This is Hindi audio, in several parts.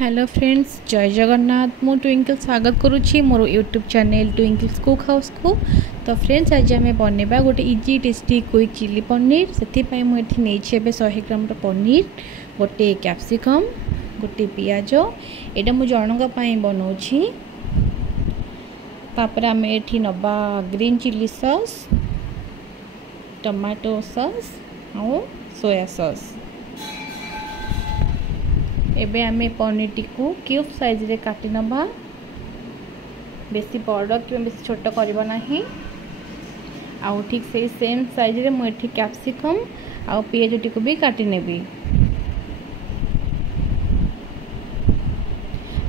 हेलो फ्रेंड्स, जय जगन्नाथ। मु ट्विंकल स्वागत करुच्ची मोर YouTube channel Twinkle's cook house को। तो फ्रेंड्स, आज आम बनवा गोटे easy tasty quick chilli paneer. से मुझे नहीं 100 ग्राम पनीर, गोटे कैप्सिकम, गोटे पियाज, यहाँ मुझे जनक बनाऊँगी। तापर आम ये नवा green chilli sauce, tomato sauce और सोया सॉस। एबे आमे पनीर टी को क्यूब साइज रे काटी नबा। बेसी बड़ कि बेसी छोट करबा नाही। आउ ठीक से सेम साइज रे मु एठी कैप्सिकम आउ पियाज टी को भी काटी नेबी।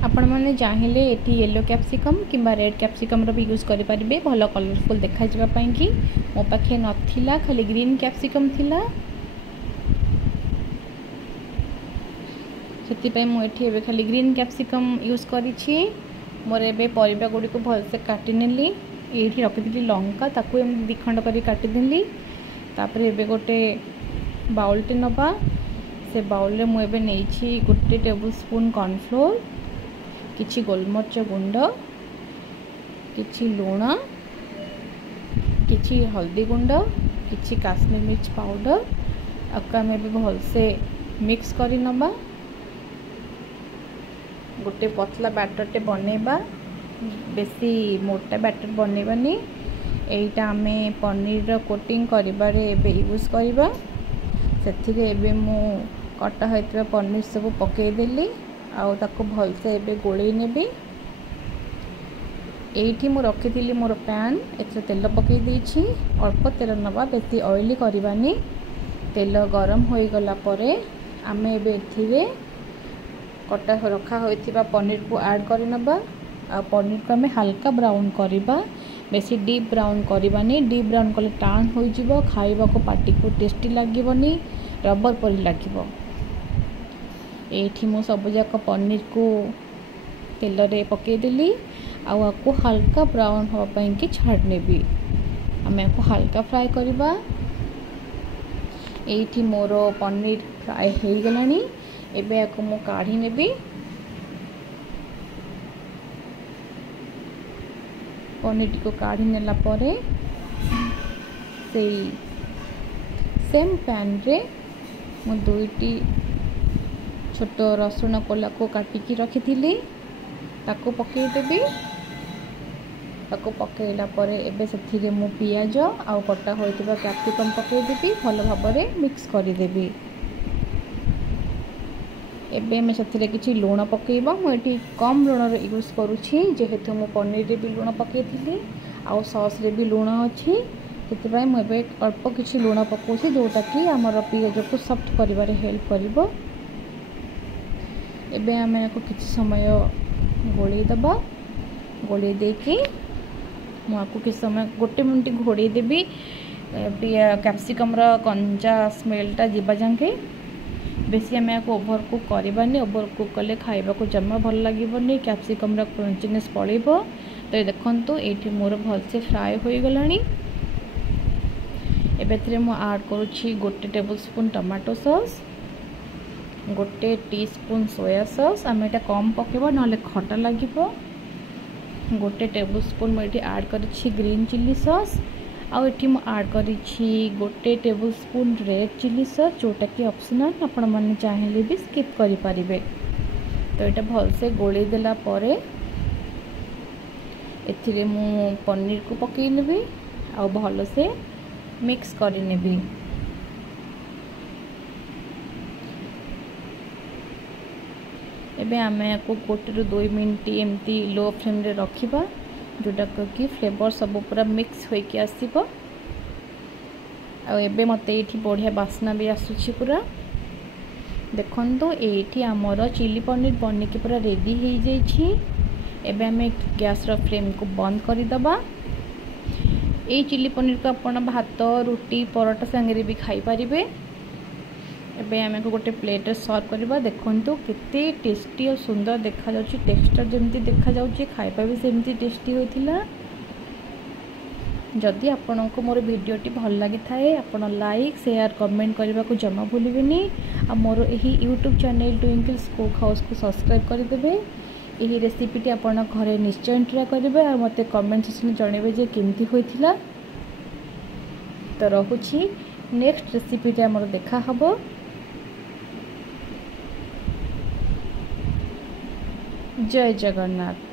आपण माने चाहिले एठी येलो कैप्सिकम किंबा रेड कैप्सिकम रो भी यूज करि परिबे, भलो कलरफुल देखा जबा पई कि। मो पाखे नथिला, खाली ग्रीन कैप्सिकम थिला। से मुझे खाली ग्रीन कैप्सिकम यूज करी। मोर ए परिबा गुड़ी को भलसे काटी नेली। ये रखी लंका ताकू एम दिखंड कर काटिदेली। तापर एबे गोटे बाउलटे नबा। से बाउल रे मुझे नहीं गोटे टेबल स्पून कॉर्नफ्लोर, किछि गोलमरिच गुंड, किछि लुण, किछि हल्दी गुंड, किछि काश्मीर मिर्च पाउडर। आका आम भलसे मिक्स करी नबा। गोटे पतला बैटरटे बनैबा, बेसी मोटा बैटर बनैबानी। एटा आमे पनीर कोटिंग करिबारे एबे यूज करिबा। सेथिरे एबे मु कटा होइतबा पनीर सब पकेई देली आउ ताको भलसे एबे गोळेई नेबी। एठी मु रखिथिली मोर पैन, एथरे तेल पकेई देछि। अल्प तेल नबा, बेसी ऑयली करिबानी। तेल गरम होई गला परे आमे एबे एथिरे कटा रखा होइथिबा पनीर को ऐड करि नबा। आ पनीर को हमें हल्का ब्राउन करिबा, बेसी डीप ब्राउन करिबानी। डीप ब्राउन कले टाण होई जिवो, खाइबा को पार्टी को टेस्टी लागिबोनी, रबर परी लागिबो। एठी मो सब जाक पनीर को तेल रे पकेई देली आउ आको हल्का ब्राउन होबा पई कि छाड़ नेबी। हमें आको हल्का फ्राई करिबा। एठी मोर पनीर फ्राई हो गलानी। एबे आको मु काढ़ी नेबी। पनीर को काढ़ी नेला परे सेई सेम पैन रे मु दुईटी छोट रसुण कोला को काटिकी रखिथिली, ताको पकेई देबी। ताको पकेइला परे एबे सेथिरे मु पियाज आउ कटा होइतिबा कैप्सिकम पकेई देबी। भलो भाबरे मिक्स करि देबी। एबे मैं से किसी लुण पकेबा। मुझे कम लुण यूज करुँची, जेहेतु मु पनीर रे भी लुण पकेइथिली आउ सॉस रे भी लुण अच्छी। से मुझे अल्प किसी लुण पकाउछि, जोटा कि आमर पियाज को सॉफ्ट करिबारे हेल्प करिबो। एबे आमे को किछि समय गोळेई दबा। गोळेई देकी मु आपको किछि समय गोटे मिनिट घोड़ेई देबी। कैप्सिकम रा कंचा स्मेलटा जीवा जांके। बेसी आम को ओभर कुक करवानी। ओभर कुक कले खाइबा को जमा भल लगे, कैप्सिकम रा क्रंचीनेस पड़ेबो। तो ये देखंतु एठी मोर भलसे फ्राई हो गलानी। एबे थरे मु ऐड करूछि गोटे टेबल स्पून टमाटो सॉस, गोटे टीस्पून सोया सॉस। आम एटा कम पकेबा नले खटा लागिबो। गोटे टेबल स्पून मु एठी ऐड करिछि ग्रीन चिली सॉस। आउ एठी मु ऐड करिछि गोटे tablespoon red chilli sauce, जोटा कि ऑप्शनल, आपण माने चाहिले भी स्किप करि परिबे। तो एटा भलसे गोळेई देला परे एथिरे मु पनीर को पकेई नेबी आउ भलसे मिक्स करि नेबी। एबे आमे को गोटे रु 2 मिनिट एमती लो फ्लेम रे रखिबा, जोटा कि फ्लेवर सब पूरा मिक्स होइके आसीबो। आ एबे मते एठी बढ़िया बास्ना भी आसुछि पूरा। देखंतु एठी हमर चिली पनीर बनिके पूरा रेडी हो जाइछि। एबे हमें गैस रो फ्लेम को बंद करि दबा। ए चिली पनीर को आपण भात, रोटी, परोटा संगे भी खाई परिबे। एबे हमें को गोटे प्लेट रे सर्व करबा। देखंतु केते टेस्टी और सुंदर देखा जाउछि। टेक्सचर जेमती देखा जाउछि, खाइबा भी सेमती टेस्टी होइथिला। जदि आपको मोर भिडटी भल लगी थाए आपण लाइक शेयर कमेंट करने को जमा भूलिए आ मोर यही YouTube channel Twinkle's cook house को सब्सक्राइब करदे। यही रेसिपीटी आपण घरे निश्चय ट्राए करेंगे और मत कमेंट सेक्शन जनइबे जे केमती होइथिला। तो रहुछि नेक्स्ट रेसिपीटी आमर देखा हबो। जय जगन्नाथ।